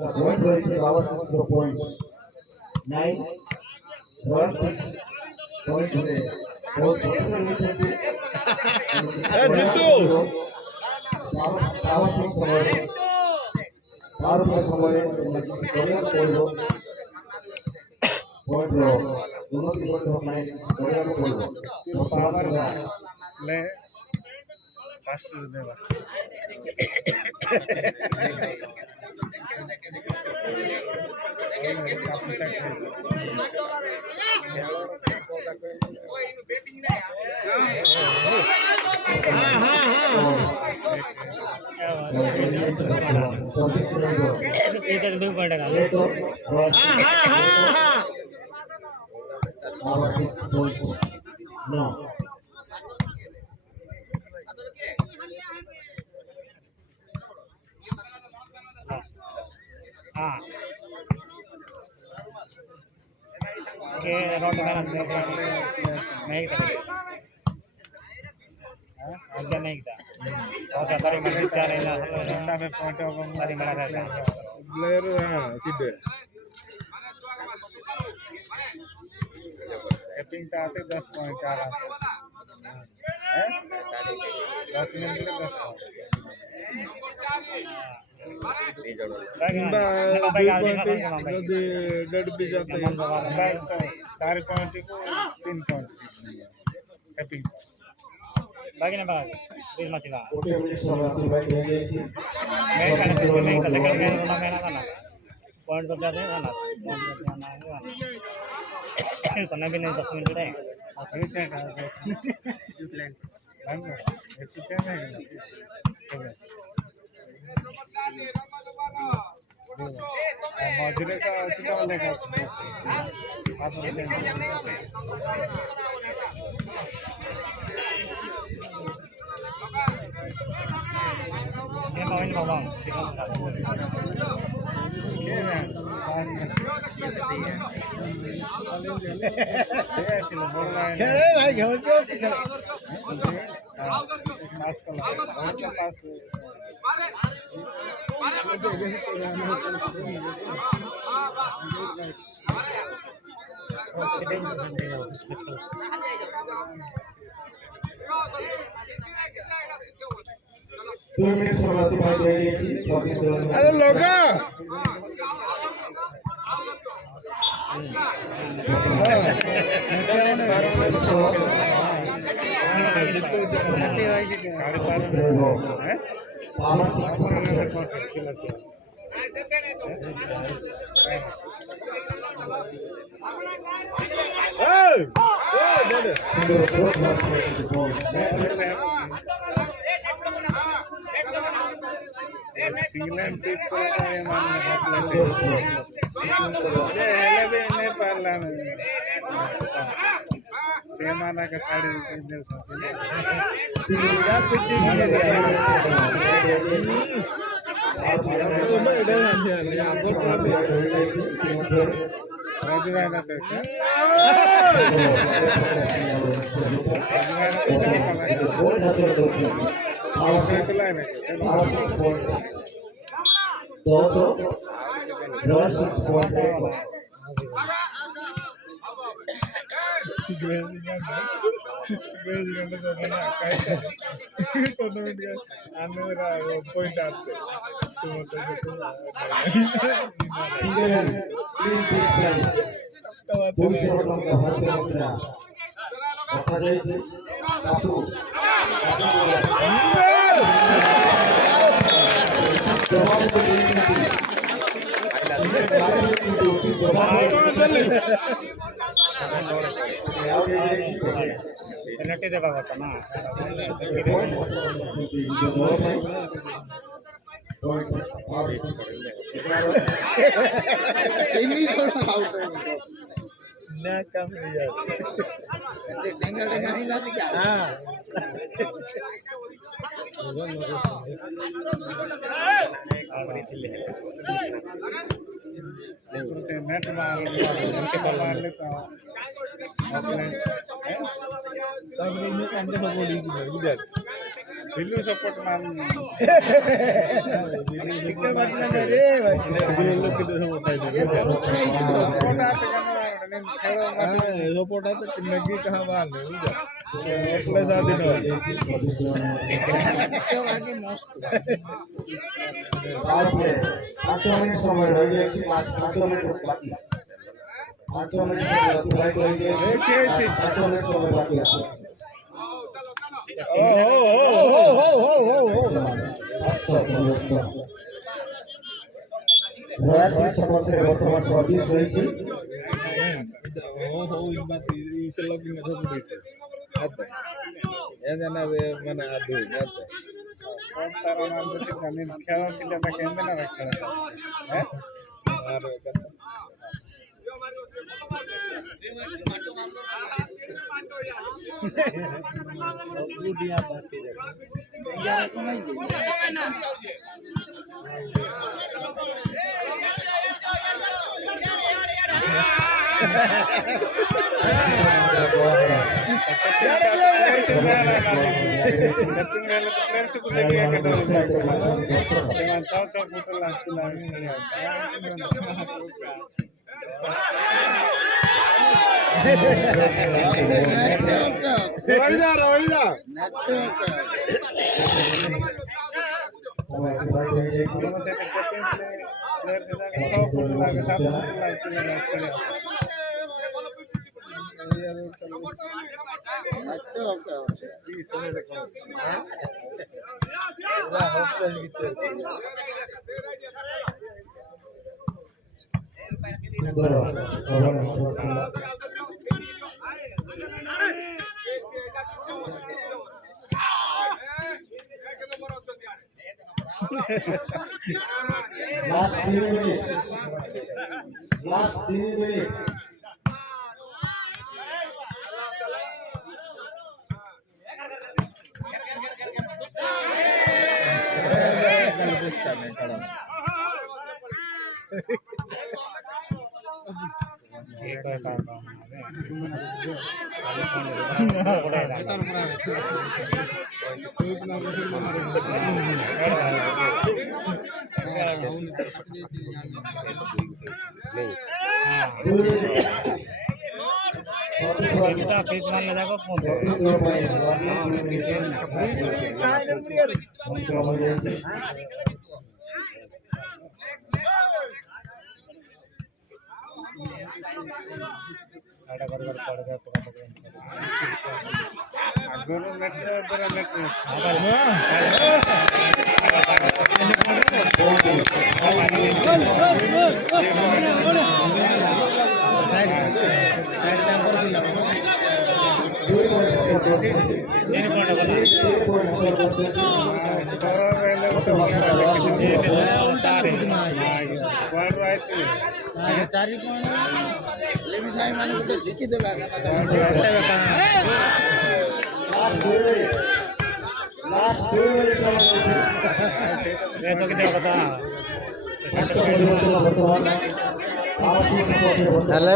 Point raising power 0.9 1 6 point today. Power power 6 power plus point uno tipo de power le first देगा काफी set है इधर दो पड़ेगा power 6 point no हाँ के अराउंड करना नहीं था अच्छा नहीं था और सारी मदद क्या नहीं ना रंडा में पॉइंट होगा सारी मदद रहता है प्लेयर हां सीधे कैपिंग का आते 10 पॉइंट आ रहा है 10 मिनट में 10 पॉइंट যদি ডেড भी जाते हैं 4 पॉइंट को 3 पॉइंट कैपिंग बाकी ना बाकी बीच में चला मैं का सेकंड में रोना मेरा ना पॉइंट सब जाते हैं ना करना भी नहीं 10 मिनट है और फिर क्या करेंगे प्लान बैंक में अच्छी चीज है मजरे का कितना लेगा आप ये माइन बाबा क्या है पास में भाई घर से मास्क लगा पास दो मिनट समाप्ति बात रह गई थी अरे लोगा power 6 सिंगल पिच को ये मानने का प्लेस ये हेले भी नहीं पाला सेमाना का छाड़ी दे सकते या पिटी राजवाना से power 6 point 200 6 point टूर्नामेंट का आने मेरा पॉइंट आते single clean big plan দুই শতক ভারতীয় মুদ্রা দেখা যাচ্ছে কাপু জবাব पेनल्टी देगा होता ना ना कम यार टेंगा टेंगा नहीं लाती क्या हां से नेट मार नीचे मार लेता तब में अंदर में गोली की इधर बिल्लू सपोर्ट मान सपोर्ट आता नगी कहाँ बाहर એટલે સાદી નો তারপরে 5 মিনিট সময় রয়ে গেছে 5 মিনিট বাকি 5 মিনিট সময় অতিবাহিত হয়ে গেছে 5 মিনিট সময় বাকি আছে রয়্যাল সপক্ষে বর্তমান 20 রয়েছে মানে আদৌ খেলা ছিল কেমন খেলা হ্যাঁ আর Last 3 minutes. Last 3 minutes.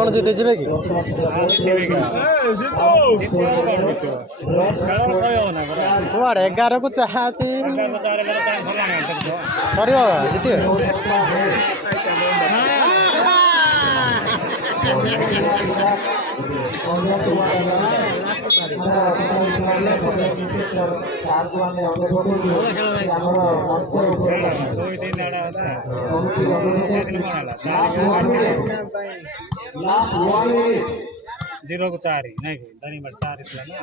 କଣ ଜିତେ ଯିବେ କି କୁଆଡେ 11 କୁ ଚାହାତି ସରିବ ଜିତିବେ जीरो को 4 नहीं दानी बट 4 इसला ना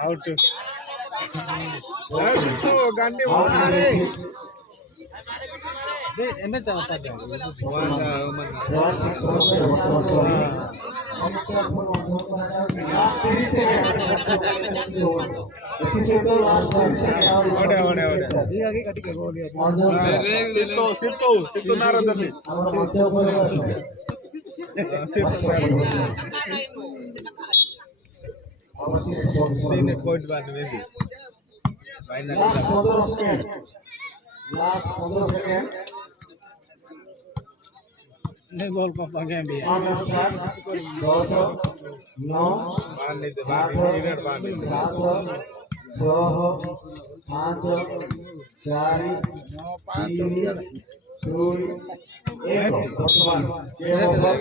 आउट तो गांडी मारा रे दे एमे चाहता दे ಸಿತ್ತು ನಾರದಲ್ಲಿ तीन पॉइंट बाद में भी लास्ट 15 सेकेंड लास्ट 15 सेकेंड नहीं गोल को पगे भी 10 9 बांध लेते 8 मिनट बांध 7 6 5 4 3 2 1 वर्तमान गेम ओवर